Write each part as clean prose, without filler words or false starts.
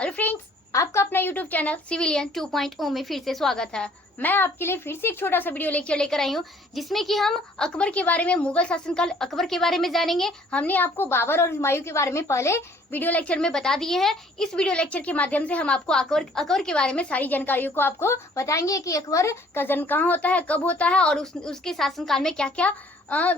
Hello friends, आपका अपना YouTube channel civilian 2.0 में फिर से स्वागत है। मैं आपके लिए फिर से एक छोटा सा वीडियो लेक्चर लेकर आई हूँ, जिसमें कि हम अकबर के बारे में, मुगल शासनकाल अकबर के बारे में जानेंगे। हमने आपको बाबर और हुमायूं के बारे में पहले वीडियो लेक्चर में बता दिए हैं। इस वीडियो लेक्चर के माध्यम से हम आपको अकबर के बारे में सारी जानकारियों को आपको बताएंगे कि अकबर का जन्म कहाँ होता है, कब होता है और उसके शासनकाल में क्या क्या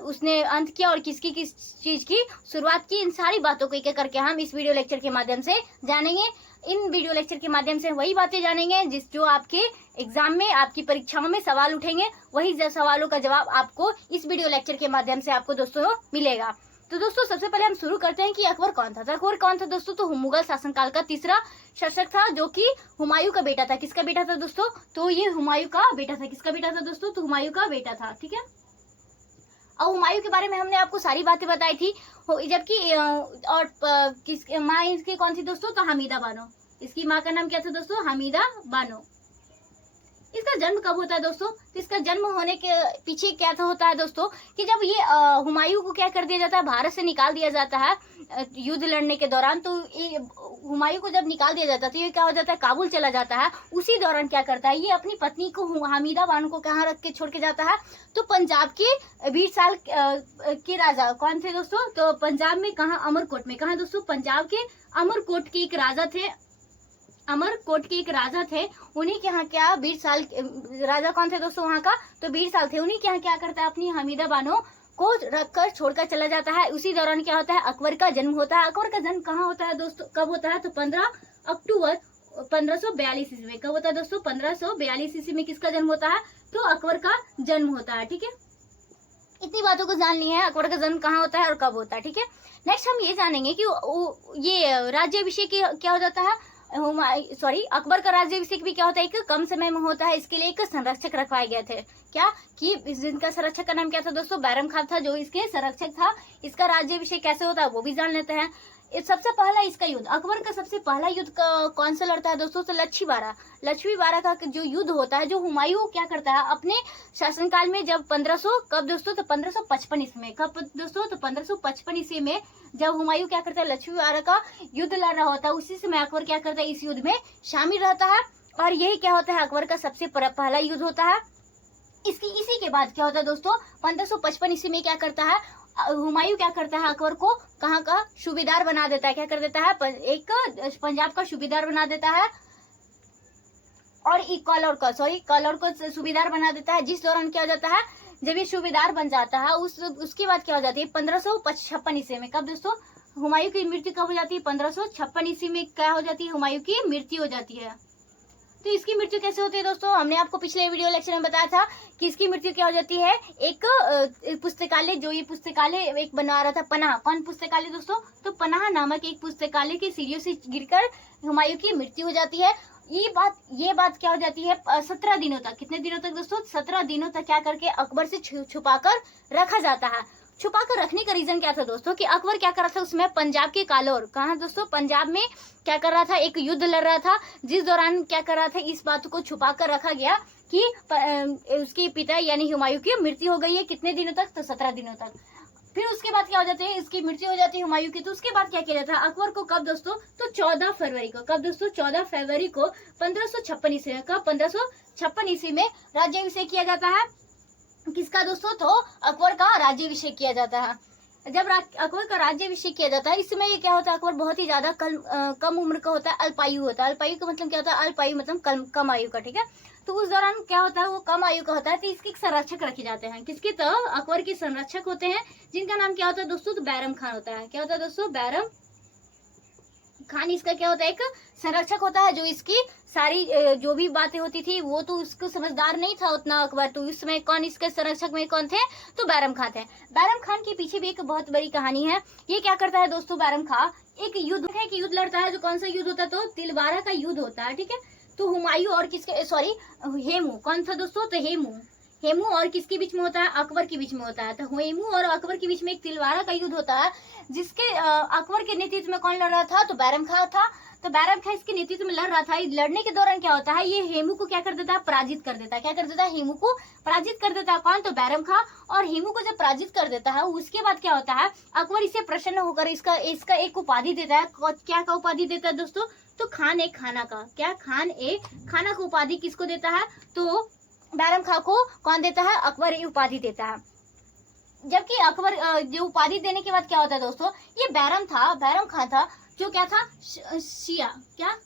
उसने अंत किया और किसकी किस चीज की शुरुआत की। इन सारी बातों को एक एक करके हम इस वीडियो लेक्चर के माध्यम से जानेंगे। इन वीडियो लेक्चर के माध्यम से वही बातें जानेंगे जो आपके एग्जाम में, आपकी परीक्षाओं में सवाल उठेंगे। वही सवालों का जवाब आपको इस वीडियो लेक्चर के माध्यम से आपको दोस्तों मिलेगा। तो दोस्तों सबसे पहले हम शुरू करते हैं कि अकबर कौन था। तो अकबर कौन था दोस्तों? तो मुगल शासनकाल का तीसरा शासक था, जो कि हुमायूं का बेटा था। किसका बेटा था दोस्तों? तो ये हुमायूं का बेटा था। किसका बेटा था दोस्तों? तो हुमायूं का बेटा था। ठीक है। और हुमायूं के बारे में हमने आपको सारी बातें बताई थी, जबकि और किस माँ इसकी कौन सी दोस्तों? तो हमीदा बानो। इसकी माँ का नाम क्या था दोस्तों? हमीदा बानो। इसका जन्म कब होता है दोस्तों? तो इसका जन्म होने के पीछे क्या था होता है दोस्तों कि जब ये हुमायूं को क्या कर दिया जाता है, भारत से निकाल दिया जाता है युद्ध लड़ने के दौरान। तो हुमायूं को जब निकाल दिया जाता है तो ये क्या हो जाता है, काबुल चला जाता है। उसी दौरान क्या करता है, ये अपनी पत्नी को हमीदा बानो को कहाँ रख के छोड़ के जाता है? तो पंजाब के 20 साल के राजा कौन थे दोस्तों? तो पंजाब में कहाँ? अमरकोट में। कहाँ दोस्तों? पंजाब के अमरकोट के एक राजा थे। अमरकोट के एक राजा थे, उन्हीं के यहाँ क्या 20 साल राजा कौन थे दोस्तों वहां का? तो 20 साल थे। उन्हीं के यहाँ क्या करता है, अपनी हमीदा बानो को रखकर छोड़कर चला जाता है। उसी दौरान क्या होता है, अकबर का जन्म होता है। अकबर का जन्म कहाँ होता है दोस्तों, कब होता है? तो 15 अक्टूबर 1542 ईस्वी में। कब होता है दोस्तों? 1542 ईस्वी में किसका जन्म होता है? तो अकबर का जन्म होता है। ठीक है, इतनी बातों को जान लिया है, अकबर का जन्म कहाँ होता है और कब होता है। ठीक है, नेक्स्ट हम ये जानेंगे कि ये राज्याभिषेक क्या हो जाता है। अकबर का राज्याभिषेक भी क्या होता है, एक कम समय में होता है। इसके लिए एक संरक्षक रखवाए गए थे। क्या कि जिनका संरक्षक का नाम क्या था दोस्तों? बैरम खान था, जो इसके संरक्षक था। इसका राज्याभिषेक कैसे होता है वो भी जान लेते हैं। सबसे पहला इसका युद्ध, अकबर का सबसे पहला युद्ध कौन सा लड़ता है दोस्तों? तो लक्ष्मी बारा का जो युद्ध होता है, जो हुमायूं क्या करता है अपने शासनकाल में, जब 1500 कब दोस्तों? तो 1555 ईस्वी में। कब दोस्तों? तो 1555 ईस्वी में जब हुमायूं क्या करता है, लक्ष्मी बारा का युद्ध लड़ रहा होता है, उसी समय अकबर क्या करता है, इस युद्ध में शामिल रहता है। और यही क्या होता है, अकबर का सबसे पहला युद्ध होता है। इसी के बाद क्या होता है दोस्तों, 1555 ईस्वी में क्या करता है, हुमायूं क्या करता है, अकबर को कहाँ का सूबेदार बना देता है। क्या कर देता है, एक पंजाब का सूबेदार बना देता है और एक कॉलर को सूबेदार बना देता है। जिस दौरान क्या हो जाता है, जब ये सूबेदार बन जाता है उसके बाद क्या हो जाती है, 1556 ईस्वी में। कब दोस्तों? हुमायूं की मृत्यु कब हो जाती है? 1556 ईस्वी में क्या हो जाती है, हुमायूं की मृत्यु हो जाती है। तो इसकी मृत्यु कैसे होती है दोस्तों? हमने आपको पिछले वीडियो लेक्चर में बताया था कि इसकी मृत्यु क्या हो जाती है, एक पुस्तकालय, जो ये पुस्तकालय एक बना रहा था, पनाह। कौन पुस्तकालय दोस्तों? तो पनाह नामक एक पुस्तकालय की सीढ़ियों से गिरकर हुमायूं की मृत्यु हो जाती है। ये बात क्या हो जाती है, 17 दिनों तक। कितने दिनों तक दोस्तों? 17 दिनों तक क्या करके अकबर से छुपाकर रखा जाता है। छुपाकर रखने का रीजन क्या था दोस्तों कि अकबर क्या कर रहा था उसमें, पंजाब के कालोर, कहाँ दोस्तों? पंजाब में क्या कर रहा था, एक युद्ध लड़ रहा था, जिस दौरान क्या कर रहा था, इस बात को छुपाकर रखा गया कि उसके पिता यानी हुमायूं की मृत्यु हो गई है। कितने दिनों तक? तो 17 दिनों तक। फिर उसके बाद क्या हो जाते हैं, इसकी मृत्यु हो जाती है हुमायूं की। तो उसके बाद क्या किया जाता है अकबर को, कब दोस्तों? तो 14 फरवरी को। कब दोस्तों? 14 फरवरी को 1556 ईस्वी में। कब? 1556 ईस्वी में राज्याभिषेक किया जाता है। किसका दोस्तों? तो अकबर का राज्याभिषेक किया जाता है। जब अकबर का राज्याभिषेक किया जाता है, इस समय ये क्या होता है, अकबर बहुत ही ज्यादा कम उम्र का होता है, अल्पायु होता है। अल्पायु का मतलब क्या होता है? अल्पायु मतलब कम आयु का। ठीक है, तो उस दौरान क्या होता है, वो कम आयु का होता है। तो इसके संरक्षक रखे जाते हैं। किसके? तो अकबर के संरक्षक होते हैं, जिनका नाम क्या होता है दोस्तों? तो बैरम खान होता है। क्या होता है दोस्तों? बैरम खान इसका क्या होता है, एक संरक्षक होता है, जो इसकी सारी जो भी बातें होती थी वो तो उसको समझदार नहीं था उतना अकबर। तो उस समय कौन इसके संरक्षक में कौन थे? तो बैरम खान थे। बैरम खान के पीछे भी एक बहुत बड़ी कहानी है। ये क्या करता है दोस्तों, बैरम खान एक युद्ध है कि युद्ध लड़ता है। जो कौन सा युद्ध होता है? तो तिलवारा का युद्ध होता है। ठीक है, तो हुमायूं और किसके, हेमू। कौन था दोस्तों? तो हेमू और किसके बीच में होता है, अकबर के बीच में होता है। तो हेमू और अकबर के बीच में एक तिलवारा का युद्ध होता है, जिसके अकबर के नेतृत्व में कौन लड़ रहा था, तो बैरम खां था। तो बैरम खां इसके नेतृत्व में लड़ रहा था। लड़ने के दौरान क्या होता है, ये हेमू को क्या कर देता है, पराजित कर देता है। क्या कर देता है, हेमू को पराजित कर देता है। कौन, तो बैरम खां। और हेमू को जब पराजित कर देता है, उसके बाद क्या होता है, अकबर इसे प्रसन्न होकर इसका एक उपाधि देता है। क्या का उपाधि देता है दोस्तों, तो खान ए खाना का, क्या, खान ए खाना का उपाधि किसको देता है, तो बैरम खां को कौन देता है, अकबर ये उपाधि देता है। जबकि अकबर जो उपाधि देने के बाद क्या होता है दोस्तों, ये बैरम खां था, जो क्या था, शिया, क्या,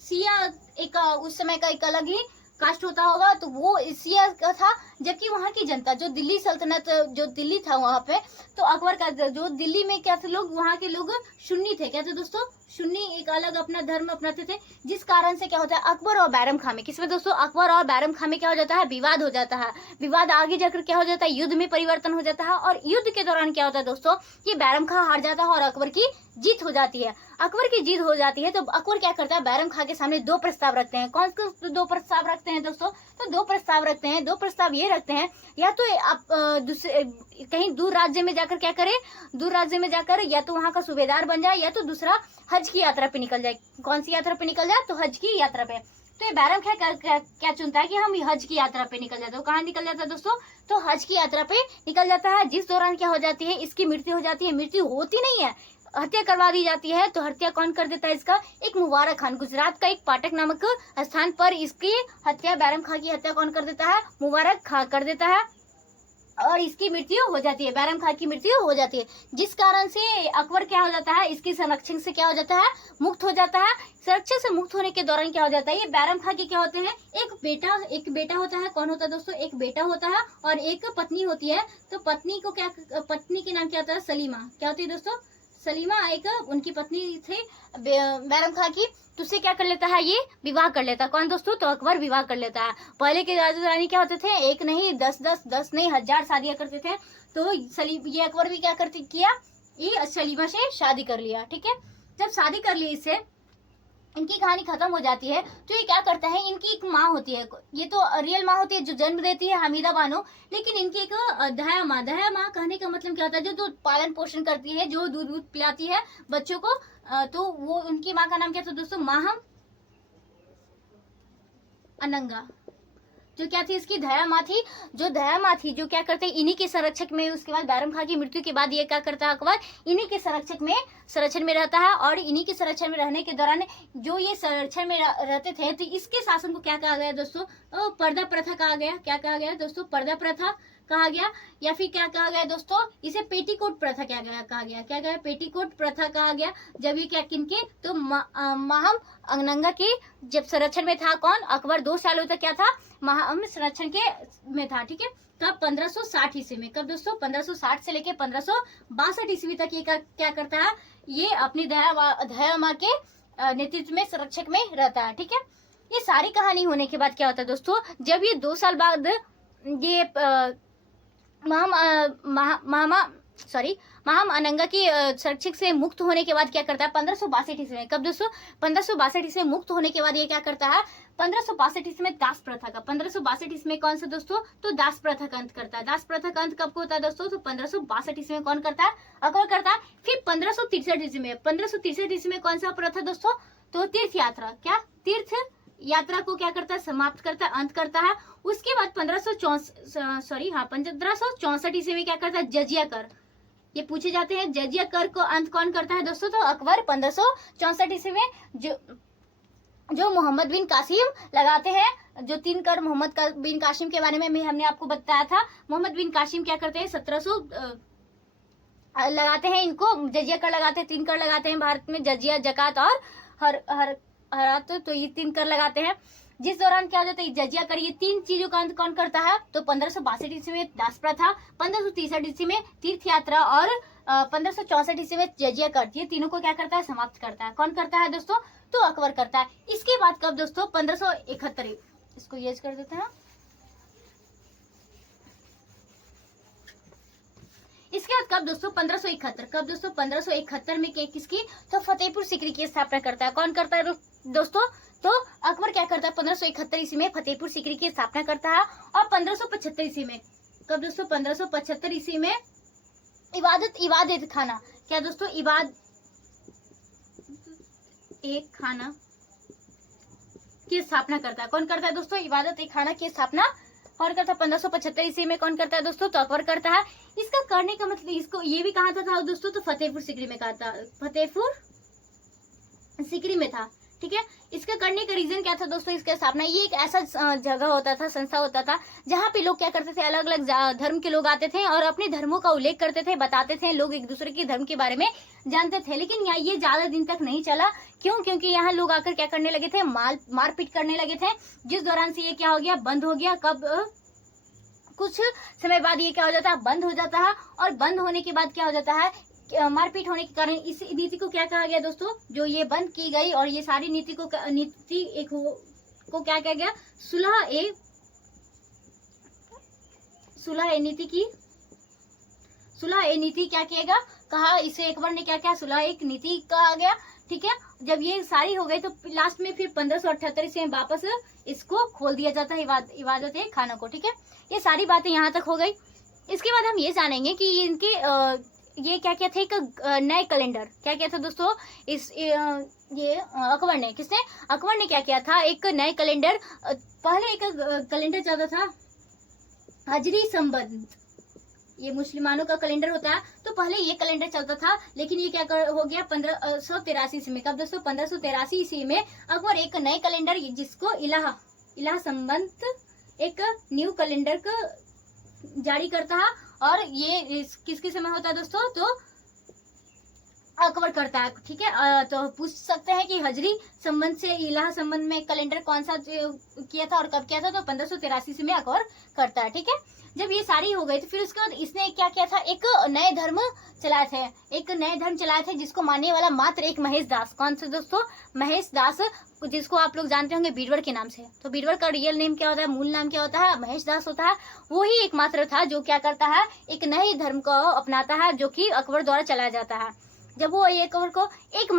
सिया एक उस समय का एक अलग ही कास्ट होता होगा, तो वो सिया का था। जबकि वहाँ की जनता, जो दिल्ली सल्तनत, जो दिल्ली था वहाँ पे, तो अकबर का जो दिल्ली में क्या थे लोग, वहाँ के लोग सुन्नी थे। क्या थे दोस्तों, सुन्नी, एक अलग अपना धर्म अपनाते थे। जिस कारण से क्या होता है, अकबर और बैरम खां में, किसमें दोस्तों, अकबर और बैरम खां में क्या हो जाता है, विवाद हो जाता है। विवाद आगे जाकर क्या हो जाता है, युद्ध में परिवर्तन हो जाता है। और युद्ध के दौरान क्या होता है दोस्तों, ये बैरम खां हार जाता है और अकबर की जीत हो जाती है। अकबर की जीत हो जाती है तो अकबर क्या करता है, बैरम खां के सामने दो प्रस्ताव रखते हैं। कौन से दो प्रस्ताव रखते हैं दोस्तों, तो दो प्रस्ताव रखते हैं। दो प्रस्ताव ये रखते हैं, या तो आप दूसरे कहीं दूर राज्य में जाकर क्या करे, दूर राज्य में जाकर या तो वहां का सूबेदार बन जाए, या तो दूसरा हज की यात्रा पे निकल जाए। कौन सी यात्रा पे निकल जाए, तो हज की यात्रा पे। तो ये बैरम खां क्या चुनता है कि हम हज की यात्रा पे निकल जाते हैं। कहाँ निकल जाता है दोस्तों, तो हज की यात्रा पे निकल जाता है। जिस दौरान क्या हो जाती है, इसकी मृत्यु हो जाती है। मृत्यु होती नहीं है, हत्या करवा दी जाती है। तो हत्या कौन कर देता है इसका, एक मुबारक खान, गुजरात का एक पाटक नामक स्थान पर इसकी हत्या, बैरम खां की हत्या कौन कर देता है, मुबारक खां कर देता है। और इसकी मृत्यु हो जाती है, बैरम खां की मृत्यु हो जाती है। जिस कारण से अकबर क्या हो जाता है, इसके संरक्षण से क्या हो जाता है, मुक्त हो जाता है। संरक्षण से मुक्त होने के दौरान क्या हो जाता है, ये बैरम खां के क्या होते हैं, एक बेटा होता है। कौन होता है दोस्तों, एक बेटा होता है और एक पत्नी होती है। तो पत्नी को क्या, पत्नी के नाम क्या होता है, सलीमा। क्या होती है दोस्तों, सलीमा एक उनकी पत्नी थे बैरम खां की। तो उससे क्या कर लेता है, ये विवाह कर लेता है। कौन दोस्तों, तो अकबर विवाह कर लेता है। पहले के राजा रानी क्या होते थे, एक नहीं 10 नहीं 1000 शादियां करते थे। तो ये अकबर भी क्या किया, ये सलीमा से शादी कर लिया। ठीक है, जब शादी कर ली इससे, इनकी कहानी खत्म हो जाती है। तो ये क्या करता है, इनकी एक माँ होती है, ये तो रियल माँ होती है जो जन्म देती है, हमीदा बानो। लेकिन इनकी एक दया माँ कहने का मतलब क्या होता है, जो दूध पालन पोषण करती है, जो दूध पिलाती है बच्चों को। तो वो उनकी माँ का नाम क्या था दोस्तों, माहम अनंगा, जो क्या थी, इसकी दया माँ थी। जो दया माँ थी, जो क्या करते हैं, इन्हीं के संरक्षक में, उसके बाद बैरम खां की मृत्यु के बाद ये क्या करता है, अकबर इन्हीं के संरक्षण में रहता है। और इन्हीं के संरक्षण में रहने के दौरान जो ये संरक्षण में रहते थे, तो इसके शासन को क्या कहा गया दोस्तों, पर्दा प्रथा कहा गया। क्या कहा गया दोस्तों, पर्दा प्रथा कहा गया। या फिर क्या कहा गया दोस्तों, इसे पेटीकोट प्रथा क्या कहा गया, क्या कहा, पेटीकोट प्रथा कहा गया। जब ये क्या किनके, तो माहम अनंगा के जब संरक्षण में था। कौन, अकबर 2 सालों तक क्या था, माहम संरक्षण के में था। ठीक है, कब, 1560 ईस्वी में। कब दोस्तों, 1560 से लेके 1562 ईस्वी तक ये क्या करता है, ये अपनी दया माँ के नेतृत्व में संरक्षक में रहता है। ठीक है, ये सारी कहानी होने के बाद क्या होता है दोस्तों, जब ये 2 साल बाद ये महाम अनंगा की संरक्षक से मुक्त होने के बाद क्या करता है, 1562 ईस्वी में। कब दोस्तों, 1562 ईस्वी में मुक्त होने के बाद ये क्या करता है, 1562 ईस्वी में दास प्रथा का, 1562 ईस्वी में कौन सा दोस्तों, तो दास प्रथा का अंत करता है। दास प्रथा का अंत कब को होता है दोस्तों, तो 1562 ईस्वी में कौन करता है, अकबर करता है। फिर 1563 ईस्वी में, 1563 ईस्वी में कौन सा प्रथा दोस्तों, तो तीर्थ यात्रा, क्या, तीर्थ यात्रा को क्या करता है, समाप्त करता है, अंत करता है। उसके बाद 1564 ईस्वी में क्या करता है, जजिया कर। ये पूछे जाते हैं, जजिया कर को अंत कौन करता है दोस्तों, तो अकबर 1564 ईस्वी में जो मोहम्मद बिन कासिम लगाते हैं, जो 3 कर मोहम्मद बिन कासिम के बारे में हमने आपको बताया था। मोहम्मद बिन कासिम क्या करते हैं, 1700 लगाते हैं, इनको जजिया कर लगाते हैं, 3 कर लगाते हैं भारत में, जजिया, जकात और हरात। तो ये 3 कर लगाते हैं। जिस दौरान क्या हो जाता है, जजिया कर, ये 3 चीजों का अंत कौन करता है, तो 1562 ईस्वी में दास प्रथा, 1563 ईस्वी में तीर्थ यात्रा और 1564 ईस्वी में जजिया कर, ये तीनों को क्या करता है, समाप्त करता है। कौन करता है दोस्तों, तो अकबर करता है। इसके बाद कब दोस्तों, 1571, इसको यूज कर देते हैं। इसके बाद कब दोस्तों 1571, कब दोस्तों 1571 में किसकी, तो फतेहपुर सीकरी की स्थापना करता है। कौन करता है दोस्तों, तो अकबर क्या करता है 1571 ईस्वी में फतेहपुर सीकरी की स्थापना करता है। और 1575 ईस्वी में, कब दोस्तों 1575 ईस्वी में इबादत खाना, क्या दोस्तों एक खाना की स्थापना करता है। कौन करता है दोस्तों, इबादत एक खाना की स्थापना कौन करता है 1575 ईस्वी में, कौन करता है दोस्तों, तो अकबर करता है। इसका करने का मतलब, इसको ये भी कहा था दोस्तों, तो फतेहपुर सीकरी में कहा था, फतेहपुर सीकरी में था, ठीक है। इसका करने का रीजन क्या था दोस्तों, इसका स्थापना, ये एक ऐसा जगह होता था, संस्था होता था, जहाँ पे लोग क्या करते थे, अलग अलग धर्म के लोग आते थे और अपने धर्मों का उल्लेख करते थे, बताते थे, लोग एक दूसरे के धर्म के बारे में जानते थे। लेकिन यहाँ ये ज्यादा दिन तक नहीं चला, क्यों, क्योंकि यहाँ लोग आकर क्या करने लगे थे, मारपीट करने लगे थे, जिस दौरान से ये क्या हो गया, बंद हो गया। कब, कुछ समय बाद ये क्या हो जाता है, बंद हो जाता है। और बंद होने के बाद क्या हो जाता है, मारपीट होने के कारण इस नीति को क्या कहा गया दोस्तों, जो ये बंद की गई और ये सारी नीति को क्या कहा गया, सुलह ए नीति क्या किएगा, कहा, इसे अकबर ने क्या किया, सुलह एक नीति कहा गया, ठीक है। जब ये सारी हो गई तो लास्ट में फिर 1578 से वापस इसको खोल दिया जाता है, इबादत ए खाना को, ठीक है। ये सारी बातें यहाँ तक हो गई। इसके बाद हम ये जानेंगे कि इनके ये क्या क्या थे, एक नए कैलेंडर, क्या क्या था दोस्तों, ये अकबर ने, किसने, अकबर ने क्या किया था, एक नए कैलेंडर, पहले एक कैलेंडर चलता था हजरी संबंध, ये मुसलमानों का कैलेंडर होता है, तो पहले ये कैलेंडर चलता था। लेकिन ये क्या हो गया 1583 ईस्वी में, कब दोस्तों 1583 ईस्वी में अकबर एक नए कैलेंडर, जिसको इलाह संबंध, एक न्यू कैलेंडर को जारी करता है। और ये किसके समय होता है दोस्तों, तो अकबर करता है, ठीक है। तो पूछ सकते हैं कि हजरी संबंध से इलाहा संबंध में कैलेंडर कौन सा किया था और कब किया था, तो 1583 में अकबर करता है, ठीक है। जब ये सारी हो गई तो फिर उसके बाद इसने क्या किया था, एक नए धर्म चलाए थे, जिसको मानने वाला मात्र एक महेश दास, कौन सा दोस्तों, महेश दास, जिसको आप लोग जानते होंगे बीरबल के नाम से। तो बीरबल का रियल नेम क्या होता है, मूल नाम क्या होता है, महेश दास होता है। वो ही एकमात्र था जो क्या करता है, एक नए धर्म को अपनाता है, जो कि अकबर द्वारा चलाया जाता है। जब वो अकबर को एक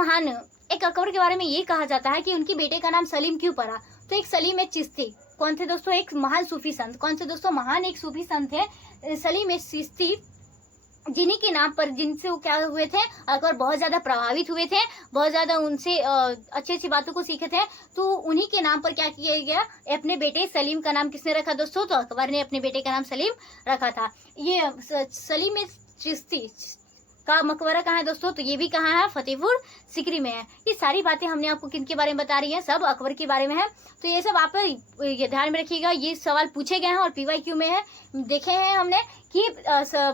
अकबर के बारे में ये कहा जाता है कि उनके बेटे का नाम सलीम क्यों पड़ा, तो एक सलीम एक चिश्ती, कौन थे दोस्तों, एक महान सूफी संत, कौन से दोस्तों, महान एक सूफी संत थे सलीम एक चिश्ती, जिन्हीं के नाम पर, जिनसे वो क्या हुए थे, अकबर बहुत ज्यादा प्रभावित हुए थे, बहुत ज्यादा उनसे अच्छी अच्छी बातों को सीखे थे। तो उन्हीं के नाम पर क्या किया गया, अपने बेटे सलीम का नाम किसने रखा दोस्तों, तो अकबर ने अपने बेटे का नाम सलीम रखा था। ये सलीम चिश्ती का मकबरा कहाँ है दोस्तों, तो ये भी कहाँ है, फतेहपुर सीकरी में है। ये सारी बातें हमने आपको किनके बारे में बता रही है, सब अकबर के बारे में है। तो ये सब आप ये ध्यान में रखिएगा, ये सवाल पूछे गए हैं और PYQ में है, देखे हैं हमने कि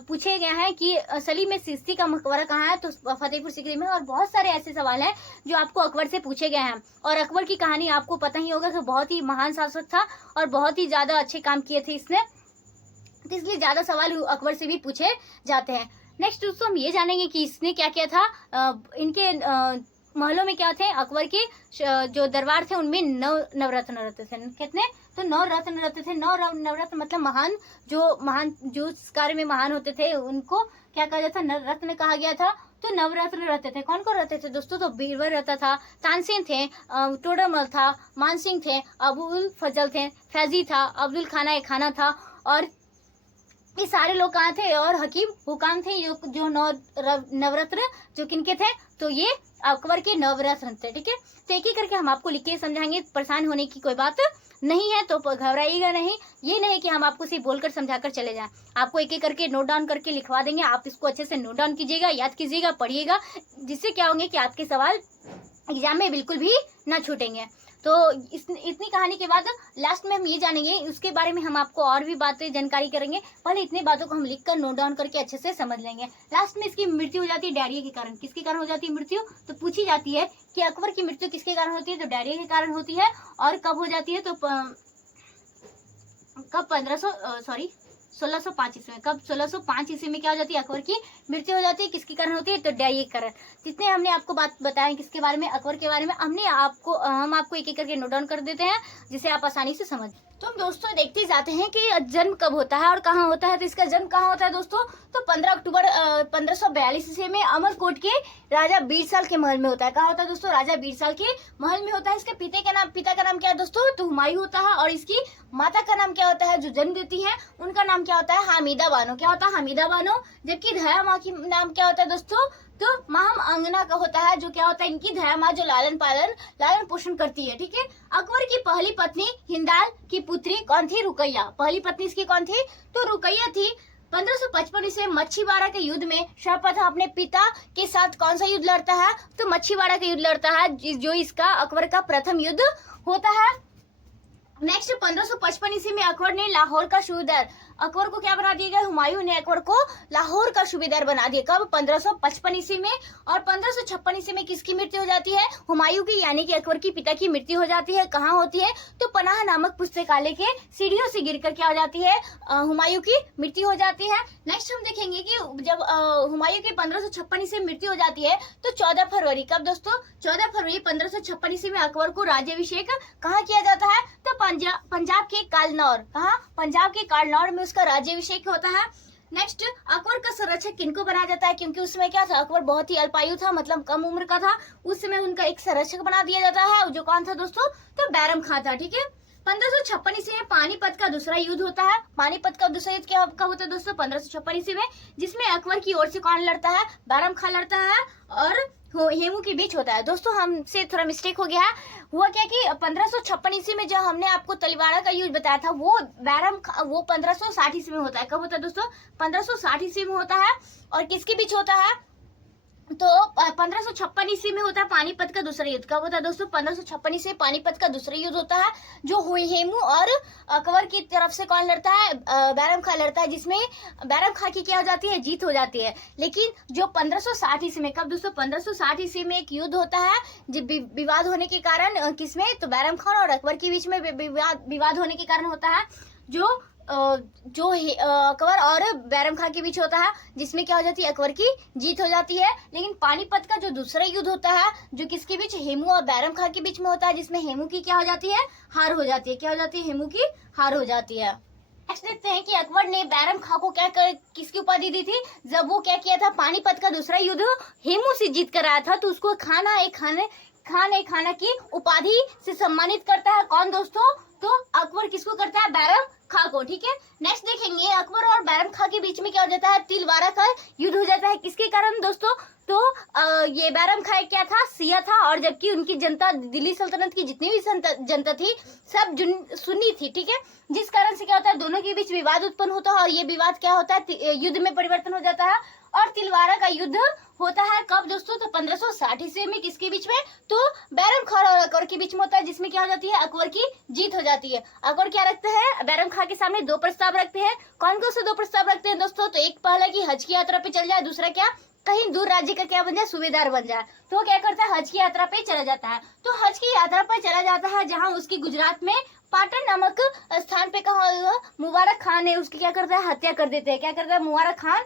पूछे गए हैं कि सलीम चिश्ती का मकबरा कहाँ है, तो फतेहपुर सीकरी में। और बहुत सारे ऐसे सवाल हैं जो आपको अकबर से पूछे गए हैं। और अकबर की कहानी आपको पता ही होगा कि बहुत ही महान शासक था और बहुत ही ज्यादा अच्छे काम किए थे इसने, तो इसलिए ज्यादा सवाल अकबर से भी पूछे जाते हैं। नेक्स्ट दोस्तों हम ये जानेंगे कि इसने क्या किया था, इनके महलों में क्या थे, अकबर के जो दरबार थे उनमें नवरत्न रहते थे, कितने, तो 9 रत्न रहते थे। 9 नवरत्न मतलब महान जो इस कार्य में महान होते थे उनको क्या कहा जाता, रत्न कहा गया था। तो नवरत्न रहते थे, कौन कौन रहते थे दोस्तों, तो बीरबल रहता था, तानसेन थे, टोडरमल था, मानसिंह थे, अबुल फजल थे, फैजी था, अब्दुल खाना था, और ये सारे लोग कहाँ थे, और हकीम हुकाम थे, जो नवरत्न जो किनके थे, तो ये अकबर के नवरत्न थे, ठीक है। तो एक ही करके हम आपको लिख के समझाएंगे, परेशान होने की कोई बात नहीं है, तो घबराइएगा नहीं। ये नहीं कि हम आपको सिर्फ बोलकर समझाकर चले जाएं, आपको एक एक करके नोट डाउन करके लिखवा देंगे। आप इसको अच्छे से नोट डाउन कीजिएगा, याद कीजिएगा, पढ़िएगा, जिससे क्या होंगे कि आपके सवाल एग्जाम में बिल्कुल भी ना छूटेंगे। तो इतनी कहानी के बाद लास्ट में हम ये जानेंगे, उसके बारे में हम आपको और भी बातें जानकारी करेंगे। पहले इतनी बातों को हम लिखकर नोट डाउन करके अच्छे से समझ लेंगे। लास्ट में इसकी मृत्यु हो जाती है डायरिया के कारण। किसके कारण हो जाती है मृत्यु, तो पूछी जाती है कि अकबर की मृत्यु किसके कारण होती है, तो डायरिया के कारण होती है। और कब हो जाती है, तो कब 1605 ईस्वी में, कब 1605 ईस्वी में क्या हो जाती है, अकबर की मृत्यु हो जाती है। किसके कारण होती है, तो डायरिया के कारण। जितने हमने आपको बात बताए किसके बारे में, अकबर के बारे में, हम आपको एक एक करके नोट डाउन कर देते हैं, जिसे आप आसानी से समझ। तो हम दोस्तों देखते जाते हैं कि जन्म कब होता है और कहाँ होता है। तो इसका जन्म कहाँ होता है दोस्तों? तो 15 अक्टूबर 1542 ईस्वी में अमरकोट के राजा बीरसाल के महल में होता है। कहाँ होता है दोस्तों? राजा बीरसाल के महल में होता है। इसके पिता का नाम क्या है दोस्तों? तो हुमायूं होता है। और इसकी माता का नाम क्या होता है जो जन्म देती है? उनका नाम क्या होता है? हामिदा बानो। क्या होता है? हामिदा बानो। जबकि धया माँ की नाम क्या होता है दोस्तों? तो माहम अंगना का होता है, जो क्या होता है? इनकी धया माँ जो लालन पोषण करती है। ठीक है। अकबर की पहली पत्नी हिंदाल की पुत्री कौन थी? रुकैया। पहली पत्नी इसकी कौन थी? तो रुकैया थी। 1555 ईस्वी में मच्छीवाड़ा के युद्ध में सर्वप्रथम अपने पिता के साथ कौन सा युद्ध लड़ता है? तो मच्छीवाड़ा का युद्ध लड़ता है, जो इसका अकबर का प्रथम युद्ध होता है। नेक्स्ट 1555 ईस्वी में अकबर ने लाहौर का सूबेदार, अकबर को क्या बना दिया गया? हुमायूं ने अकबर को लाहौर का सूबेदार बना दिया। कब? 1555 ईस्वी में। और 1556 ईस्वी में किसकी मृत्यु हो जाती है? हुमायूं की, यानी कि अकबर की पिता की मृत्यु हो जाती है। कहाँ होती है? तो पनाह नामक पुस्तकालय के सीढ़ियों से गिरकर क्या हो जाती है? हुमायूं की मृत्यु हो जाती है। नेक्स्ट हम देखेंगे कि जब हुमायूं की 1556 ईस्वी में मृत्यु हो जाती है तो 14 फरवरी, कब दोस्तों? 14 फरवरी 1556 ईस्वी में अकबर को राज्याभिषेक कहाँ किया जाता है? तो पंजाब के कालनौर। कहाँ? पंजाब के कालनौर में उसका राज्याभिषेक होता है। नेक्स्ट, अकबर का संरक्षक किनको बनाया जाता है? क्योंकि उस समय क्या था? अकबर बहुत ही अल्पायु था, मतलब कम उम्र का था। उस समय उनका एक संरक्षक बना दिया जाता है, जो कौन था दोस्तों? तो बैरम खां था। ठीक है। 1556 ईस्वी में पानीपत का दूसरा युद्ध होता है। पानीपत का दूसरा युद्ध क्या कब होता है दोस्तों? 1556 ईस्वी में, जिसमें अकबर की ओर से कौन लड़ता है? बैरम खां लड़ता है और हेमू के बीच होता है। दोस्तों हमसे थोड़ा मिस्टेक हो गया है। हुआ क्या कि 1556 ईस्वी में जो हमने आपको तलवाड़ा का युद्ध बताया था, वो 1560 ईस्वी में होता है। कब होता है दोस्तों? 1560 ईस्वी में होता है। और किसके बीच होता है? तो 1556 ईस्वी में होता है पानीपत का दूसरा युद्ध। कब होता है दोस्तों? 1556 ईस्वी पानीपत का दूसरा युद्ध होता है, जो हेमू और अकबर की तरफ से कौन लड़ता है? बैरम खां लड़ता है, जिसमें बैरम खां की क्या हो जाती है? जीत हो जाती है। लेकिन जो 1560 ईस्वी में, कब दोस्तों? 1560 ईस्वी में एक युद्ध होता है, जो विवाद होने के कारण किसमें? तो बैरम खान और अकबर के बीच में विवाद होने के कारण होता है, जो अकबर और बैरम खां के बीच होता है, जिसमें क्या हो जाती है? अकबर की जीत हो जाती है। लेकिन पानीपत का जो दूसरा युद्ध होता है, जो किसके बीच? हेमू और बैरम खां के बीच में होता है, जिसमें हेमू की क्या हो जाती है? हार हो जाती है। क्या हो जाती है? हेमू की हार हो जाती है। नेक्स्ट देखते हैं कि अकबर ने बैरम खां को किसकी उपाधि दी थी? जब वो क्या किया था? पानीपत का दूसरा युद्ध हेमू से जीत कर आया था, तो उसको खाना की उपाधि से सम्मानित करता है। कौन दोस्तों? तो अकबर किसको करता है? बैरम खां को। ठीक है। नेक्स्ट देखेंगे अकबर और बैरम खां के बीच में क्या हो जाता है? तिलवारा का युद्ध हो जाता है। किसके कारण दोस्तों? तो ये बैरम खां क्या था? सिया था, और जबकि उनकी जनता, दिल्ली सल्तनत की जितनी भी जनता थी, सब सुन्नी थी। ठीक है। जिस कारण से क्या होता है? दोनों के बीच विवाद उत्पन्न होता है, और ये विवाद क्या होता है? युद्ध में परिवर्तन हो जाता है, और तिलवारा का युद्ध होता है। कब दोस्तों? तो 1560 ईस्वी में। किसके बीच में? तो बैरम खां और अकबर के बीच में होता है, जिसमें क्या हो जाती है? अकबर की जीत हो जाती है। अकबर क्या रखते हैं? बैरम खां के सामने दो प्रस्ताव रखते हैं। कौन कौन से दो प्रस्ताव रखते हैं दोस्तों? तो एक पहला कि हज की यात्रा पे चल जाए, दूसरा क्या? कहीं दूर राज्य का क्या बन जाए? सूबेदार बन जाए। तो वो क्या करता है? हज की यात्रा पे चला जाता है। तो हज की यात्रा पर चला जाता है, जहाँ उसकी गुजरात में पाटन नामक स्थान पे कहा मुबारक खान ने उसकी क्या करता है? हत्या कर देते हैं। क्या करता है? मुबारक खान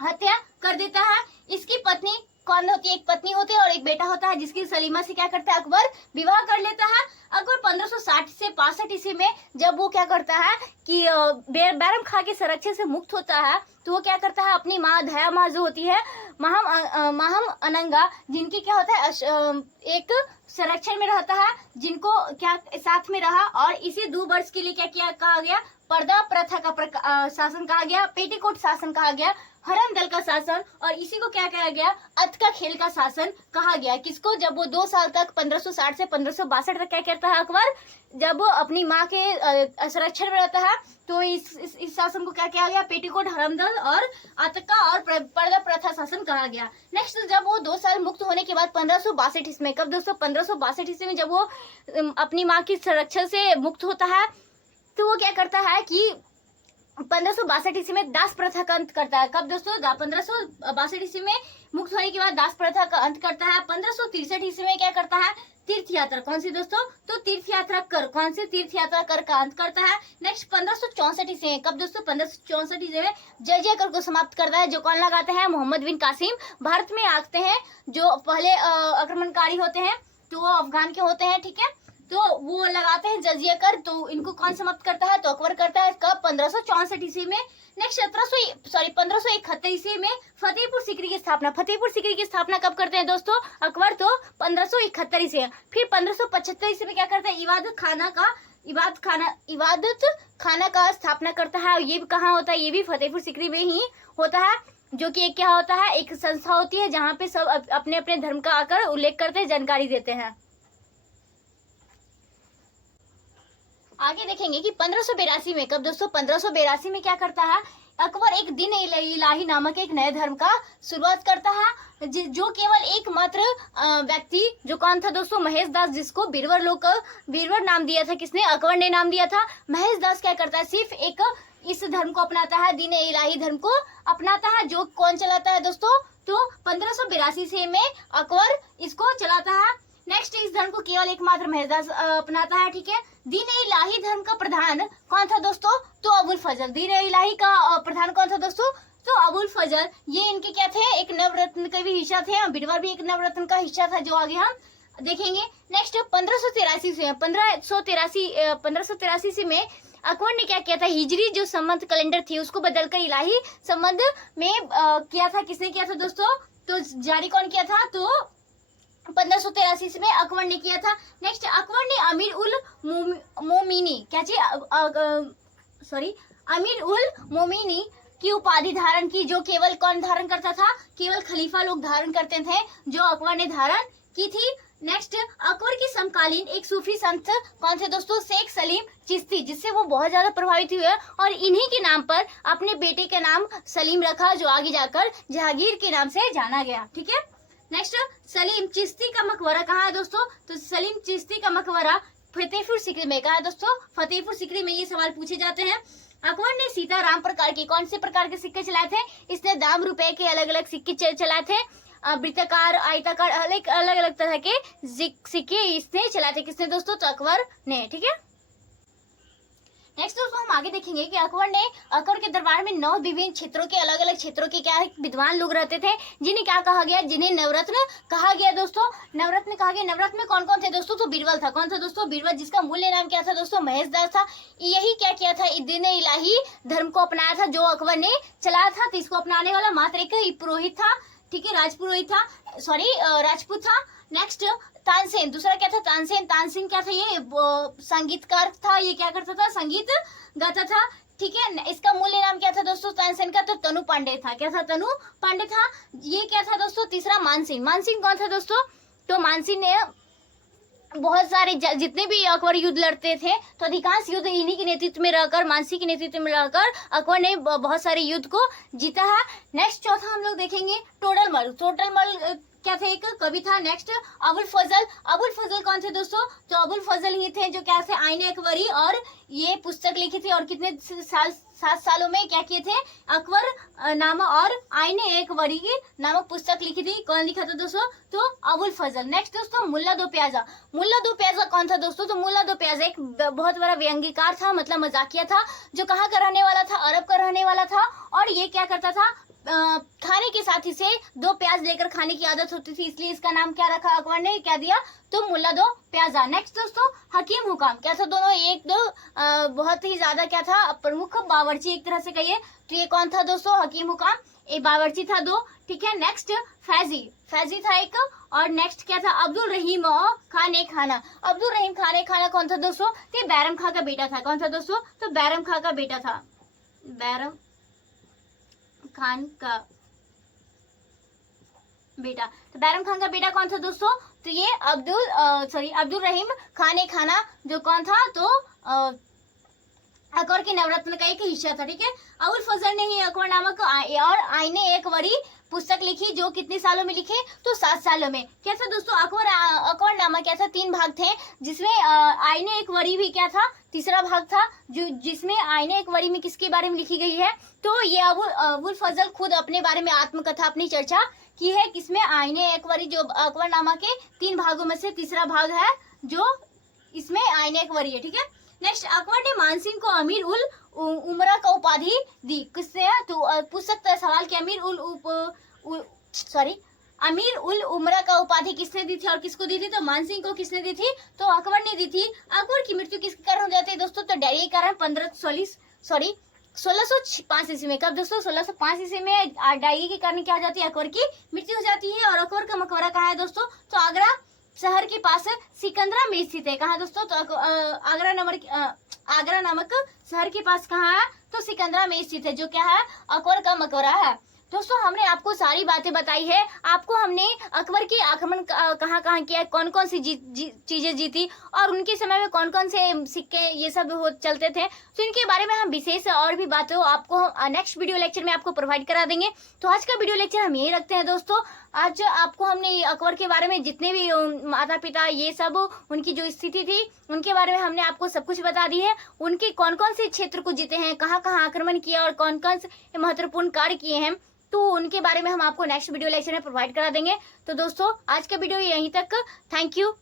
हत्या कर देता है। इसकी पत्नी कौन होती है? एक पत्नी होती है और एक बेटा होता है, जिसकी सलीमा से क्या करता है? अकबर विवाह कर लेता है। अकबर 1560 से 65 ईस्वी में जब वो क्या करता है कि बैरम खां के संरक्षण से मुक्त होता है, तो वो क्या करता है? अपनी माँ धया माँ जो होती है, माहम अनंगा, जिनकी क्या होता है? एक संरक्षण में रहता है, जिनको क्या साथ में रहा, और इसी 2 वर्ष के लिए क्या कहा गया? पर्दा प्रथा का शासन कहा गया, पेटीकोट शासन कहा गया, हरम दल का शासन, और इसी को क्या कहा गया? अत का खेल का शासन कहा गया। किसको? जब वो 2 साल तक 1560 से 1562 तक क्या करता है अकबर? जब वो अपनी माँ के संरक्षण में रहता है, तो इस शासन को क्या किया गया? पेटीकोट, हरम दल और अतका और पर्दा प्रथा शासन कहा गया। नेक्स्ट, जब वो 2 साल मुक्त होने के बाद 1562 ईस्वी में, कब दोस्तों? 1562 ईस्वी में जब वो अपनी माँ की संरक्षण से मुक्त होता है, तो वो क्या करता है कि 1562 ईस्वी में दास प्रथा का अंत करता है। कब दोस्तों? 1562 ईस्वी में मुक्त होने के बाद दास प्रथा का अंत करता है। 1563 ईस्वी में क्या करता है? तीर्थ यात्रा। कौन सी दोस्तों? तो तीर्थ यात्रा कर। कौन सी? तीर्थ यात्रा कर का अंत करता है। नेक्स्ट 1564 ईस्वी में, कब दोस्तों? 1564 ईस्वी में जजिया कर को समाप्त करता है। जो कौन लगाते हैं? मोहम्मद बिन कासिम भारत में आते हैं, जो पहले आक्रमणकारी होते हैं, तो वो अफगान के होते हैं। ठीक है। तो वो लगाते हैं जजिया कर। तो इनको कौन समाप्त करता है? तो अकबर करता है कब? 1564 ईस्वी में। नेक्स्ट 1571 ईस्वी में फतेहपुर सीकरी की स्थापना। फतेहपुर सीकरी की स्थापना कब करते हैं दोस्तों अकबर? तो 1571 ईस्वी। फिर 1575 ईस्वी में क्या करते हैं? इबादत खाना का स्थापना करता है। ये भी कहाँ होता है? ये भी फतेहपुर सीकरी में ही होता है, जो कि एक क्या होता है, एक संस्था होती है जहाँ पे सब अपने अपने धर्म का आकर उल्लेख करते हैं, जानकारी देते हैं। आगे देखेंगे कि 1582 में, कब दोस्तों? 1582 में क्या करता है अकबर? एक दिन इलाही नामक एक नए धर्म का शुरुआत करता है, जो केवल एकमात्र व्यक्ति, जो कौन था दोस्तों? महेश दास, जिसको बीरवर नाम दिया था। किसने? अकबर ने नाम दिया था। महेश दास क्या करता है? सिर्फ एक इस धर्म को अपनाता है, दीन इलाही धर्म को अपनाता है। जो कौन चलाता है दोस्तों? तो 1582 से में अकबर इसको चलाता है। नेक्स्ट, इस धर्म को केवल एकमात्र महेशदास अपनाता है, ठीक है। दीन इलाही धर्म का प्रधान कौन था दोस्तों? तो अबुल फजल। दीन इलाही का प्रधान कौन था दोस्तों? तो अबुल फजल। ये इनके क्या थे? एक नवरत्न का भी हिस्सा थे। बीरबल भी एक नवरत्न का हिस्सा था, जो आगे हम देखेंगे। नेक्स्ट 1583 से में अकबर ने क्या किया था? हिजरी जो संवत कैलेंडर थी उसको बदलकर इलाही संवत में किया था। किसने किया था दोस्तों? तो जारी कौन किया था? तो 1583 में अकबर ने किया था। नेक्स्ट, अकबर ने अमीर उल मोमिनी अमीर उल मोमिनी की उपाधि धारण की, जो केवल कौन धारण करता था? केवल खलीफा लोग धारण करते थे, जो अकबर ने धारण की थी। नेक्स्ट, अकबर के समकालीन एक सूफी संत कौन थे दोस्तों? शेख सलीम चिश्ती, जिससे वो बहुत ज्यादा प्रभावित हुए और इन्हीं के नाम पर अपने बेटे का नाम सलीम रखा, जो आगे जाकर जहांगीर के नाम से जाना गया, ठीक है। नेक्स्ट, सलीम चिश्ती का मकबरा कहाँ है दोस्तों? तो सलीम चिश्ती का मकबरा फतेहपुर सीकरी में। कहाँ है दोस्तों? फतेहपुर सीकरी में। ये सवाल पूछे जाते हैं। अकबर ने सीताराम प्रकार के कौन से प्रकार के सिक्के चलाए थे? इसने दाम रुपए के अलग अलग सिक्के चलाए थे। वृत्ताकार, आयताकार, अलग अलग तरह के सिक्के इसने चलाए थे। किसने दोस्तों? तो अकबर ने, ठीक है। नेक्स्ट दोस्तों हम आगे देखेंगे कि अकबर के दरबार में 9 विभिन्न क्षेत्रों के अलग अलग क्षेत्रों के क्या विद्वान लोग रहते थे, जिन्हें क्या कहा गया? जिन्हें नवरत्न कहा गया दोस्तों। नवरत्न कहा गया। नवरत्न में कौन कौन थे दोस्तों? तो बीरबल था। कौन था दोस्तों? बीरबल, जिसका मूल्य नाम क्या था दोस्तों? महेश दास था। यही क्या किया था? दीन इलाही धर्म को अपनाया था, जो अकबर ने चलाया था। तो इसको अपनाने वाला मात्र एक पुरोहित था, ठीक है, राजपूत था। नेक्स्ट, तानसेन। दूसरा क्या था? तानसेन क्या था? ये संगीतकार था। ये क्या करता था? संगीत गाता था, ठीक है। इसका मूल्य नाम क्या था दोस्तों तानसेन का? तो तनु पांडे था। क्या था? तनु पांडे था। ये क्या था दोस्तों? तीसरा मानसिंह कौन था दोस्तों? तो मानसिंह ने बहुत सारे जितने भी अकबर युद्ध लड़ते थे, तो अधिकांश युद्ध इन्हीं के नेतृत्व में रहकर, मानसिंह के नेतृत्व में रहकर अकबर ने बहुत सारे युद्ध को जीता है। नेक्स्ट चौथा हम लोग देखेंगे टोडरमल क्या थे? एक कवि था। नेक्स्ट, अबुल फजल कौन थे दोस्तों? तो अबुल फजल ही थे जो क्या थे? आईने अकबरी और ये पुस्तक लिखी थी। और कितने 7 सालों में क्या किए थे? अकबर नामक और आईने अकबरी की नामक पुस्तक लिखी थी। कौन लिखा था दोस्तों? तो अबुल फजल। नेक्स्ट दोस्तों मुल्ला दो प्याजा कौन था दोस्तों? तो मुल्ला दो प्याजा एक बहुत बड़ा व्यंग्यकार था, मतलब मजाकिया था, जो कहाँ का रहने वाला था? अरब का रहने वाला था। और ये क्या करता था? खाने के साथ इसे 2 प्याज लेकर खाने की आदत होती थी, इसलिए इसका नाम क्या रखा? अकबर ने क्या दिया? तो मुल्ला दो प्याजा। नेक्स्ट दोस्तों हकीम हुकाम। क्या था? दोनों एक दो बहुत ही ज्यादा क्या था? प्रमुख बावर्ची एक तरह से कहिए। तो ये कौन था दोस्तों? हकीम हुकाम। एक बावर्ची था 2, ठीक है। नेक्स्ट फैजी था एक। और नेक्स्ट क्या था? अब्दुल रहीम खाना कौन था दोस्तों? तो बैरम खां का बेटा था। कौन था दोस्तों? तो बैरम खां का बेटा था। बैरम खान का बेटा। तो बैरम खान का बेटा कौन था दोस्तों? तो ये अब्दुल रहीम खाना, जो कौन था? तो अकबर के नवरत्न का एक हिस्सा था, ठीक है। अबुल फजल ने ही अकबर नामक और आईने अकबरी पुस्तक लिखी, जो कितने सालों में लिखे? तो 7 सालों में। क्या था दोस्तों? अकबर नामा क्या था? 3 भाग थे, जिसमें आईने अकबरी भी क्या था? तीसरा भाग था, जिसमें आईने अकबरी में किसके बारे में लिखी गई है? तो ये अबुल फजल खुद अपने बारे में आत्मकथा अपनी चर्चा की है, किसमें? आईने अकबरी, जो अकबर नामा के 3 भागों में से तीसरा भाग है, जो इसमें आईने अकबरी है, ठीक है। नेक्स्ट, अकबर ने मानसिंह को अमीर उल उमरा का उपाधि दी। किससे? तो पूछ सकता है सवाल कि अमीर उल उमरा का उपाधि किसने दी थी और किसको दी थी? तो मानसिंह को किसने दी थी? तो अकबर ने दी थी। अकबर की मृत्यु किसके कारण हो जाती है दोस्तों? तो डायरिया के कारण 1605 ईस्वी में। कब दोस्तों? 1605 ईस्वी में डायरिया के कारण क्या हो जाती है? अकबर की मृत्यु हो जाती है। और अकबर का मकबरा कहाँ है दोस्तों? तो आगरा शहर के पास सिकंदरा में स्थित है। कहाँ दोस्तों? तो आगरा नामक शहर के पास कहाँ है? तो सिकंदरा में स्थित है, जो क्या है? अकबर का मकबरा है। दोस्तों हमने आपको सारी बातें बताई है। आपको हमने अकबर के आक्रमण कहाँ कहाँ किया, कौन कौन सी चीजें जीती और उनके समय में कौन कौन से सिक्के ये सब चलते थे, तो इनके बारे में हम विशेष और भी बातें आपको नेक्स्ट वीडियो लेक्चर में आपको प्रोवाइड करा देंगे। तो आज का वीडियो लेक्चर हम यही रखते हैं दोस्तों। आज आपको हमने अकबर के बारे में जितने भी माता पिता ये सब उनकी जो स्थिति थी उनके बारे में हमने आपको सब कुछ बता दी है। उनके कौन कौन से क्षेत्र को जीते हैं, कहाँ कहाँ आक्रमण किया और कौन कौन से महत्वपूर्ण कार्य किए हैं, तो उनके बारे में हम आपको नेक्स्ट वीडियो लेक्चर में प्रोवाइड करा देंगे। तो दोस्तों आज का वीडियो यहीं तक। Thank you.